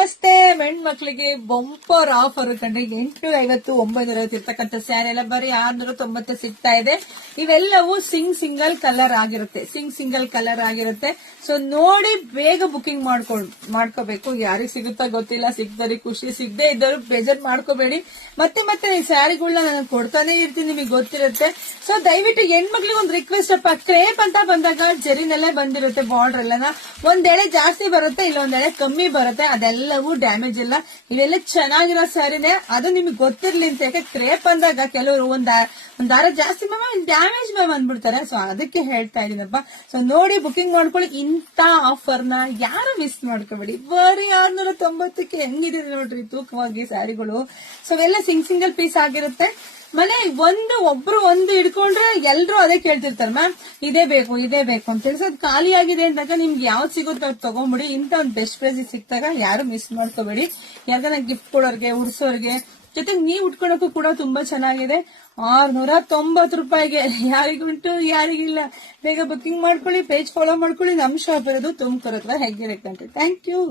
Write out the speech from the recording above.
ನಮಸ್ತೆ ಹೆಣ್ಮಕ್ಳಿಗೆ bumper offer ಕಂಡ್ರೆ 850 950 ಇರ್ತಕ್ಕಂಥ ಸ್ಯಾರಿ ಎಲ್ಲ ಬರೀ 690 ಸಿಗ್ತಾ ಇದೆ. ಇವೆಲ್ಲವೂ ಸಿಂಗಲ್ ಕಲರ್ ಆಗಿರುತ್ತೆ. ಸೊ ನೋಡಿ ಬೇಗ ಬುಕಿಂಗ್ ಮಾಡ್ಕೋಬೇಕು. ಯಾರಿಗೆ ಸಿಗುತ್ತಾ ಗೊತ್ತಿಲ್ಲ, ಸಿಗ್ದರಿ ಖುಷಿ, ಸಿಗದೆ ಇದ್ದರು ಬೇಜಾರ್ ಮಾಡ್ಕೋಬೇಡಿ. ಮತ್ತೆ ಈ ಸ್ಯಾರಿಗಳನ್ನ ನಾನು ಕೊಡ್ತಾನೆ ಇರ್ತೀನಿ, ನಿಮಗೆ ಗೊತ್ತಿರುತ್ತೆ. ಸೊ ದಯವಿಟ್ಟು ಹೆಣ್ಮಕ್ಳಿಗೆ ಒಂದು ರಿಕ್ವೆಸ್ಟ್ ಅಪ್ಪ, ಕ್ರೇಪ್ ಅಂತ ಬಂದಾಗ ಜರಿನಲ್ಲೇ ಬಂದಿರುತ್ತೆ. ಬಾರ್ಡರ್ ಎಲ್ಲನ ಒಂದೆಳೆ ಜಾಸ್ತಿ ಬರುತ್ತೆ, ಇಲ್ಲ ಒಂದೆಳೆ ಕಮ್ಮಿ ಬರುತ್ತೆ. ಅದೆಲ್ಲವೂ ಡ್ಯಾಮೇಜ್ ಇಲ್ಲ. ಇವೆಲ್ಲ ಚೆನ್ನಾಗಿರೋ ಸ್ಯಾರಿನೇ, ಅದು ನಿಮ್ಗೆ ಗೊತ್ತಿರ್ಲಿ ಅಂತ. ಯಾಕೆ ಕ್ರೇಪ್ ಅಂದಾಗ ಕೆಲವರು ಒಂದ್ ದಾರ ಜಾಸ್ತಿ ಡ್ಯಾಮೇಜ್ ಅಂದ್ಬಿಡ್ತಾರೆ. ಸೊ ಅದಕ್ಕೆ ಹೇಳ್ತಾ ಇದೀನಪ್ಪ. ಸೊ ನೋಡಿ ಬುಕಿಂಗ್ ಮಾಡ್ಕೊಳ್ಳಿ. ಇಂತ ಆಫರ್ ನ ಯಾರು ಮಿಸ್ ಮಾಡ್ಕೋಬೇಡಿ. ಬರೀ 690ಕ್ಕೆ ಹೆಂಗಿದೆ ನೋಡ್ರಿ ತೂಕವಾಗಿ ಸ್ಯಾರಿಗಳು. ಸೊ ಇವೆಲ್ಲ ಸಿಂಗಲ್ ಪೀಸ್ ಆಗಿರುತ್ತೆ. ಮನೆ ಒಬ್ರು ಒಂದು ಹಿಡ್ಕೊಂಡ್ರೆ ಎಲ್ರು ಅದೇ ಕೇಳ್ತಿರ್ತಾರೆ, ಮ್ಯಾಮ್ ಇದೇ ಬೇಕು ಅಂತ ಹೇಳಿ. ಅದು ಖಾಲಿ ಆಗಿದೆ ಅಂದಾಗ ನಿಮ್ಗೆ ಯಾವ್ದು ಸಿಗುತ್ತೆ ಅದು ತಗೊಂಡ್ಬಿಡಿ. ಇಂತ ಒಂದು ಬೆಸ್ಟ್ ಪ್ರೈಸ್ ಸಿಕ್ತಾಗ ಯಾರು ಮಿಸ್ ಮಾಡ್ಕೋಬೇಡಿ. ಯಾಕಂದ್ರೆ ಗಿಫ್ಟ್ ಕೊಡೋರ್ಗೆ, ಉಡ್ಸೋರ್ಗೆ, ಜೊತೆಗೆ ನೀವು ಉಟ್ಕೊಳಕ್ಕೂ ಕೂಡ ತುಂಬಾ ಚೆನ್ನಾಗಿದೆ. 690 ರೂಪಾಯಿಗೆ ಯಾರಿಗುಂಟು ಯಾರಿಗಿಲ್ಲ. ಬೇಗ ಬುಕಿಂಗ್ ಮಾಡ್ಕೊಳ್ಳಿ, ಪೇಜ್ ಫಾಲೋ ಮಾಡ್ಕೊಳ್ಳಿ. ನಮ್ ಶಾಪ್ ಇರೋದು ತುಮಕೂರು ಹತ್ರ ಹೆಗ್ಗೆರೆ ಕಂಟ್ರಿ. Thank you.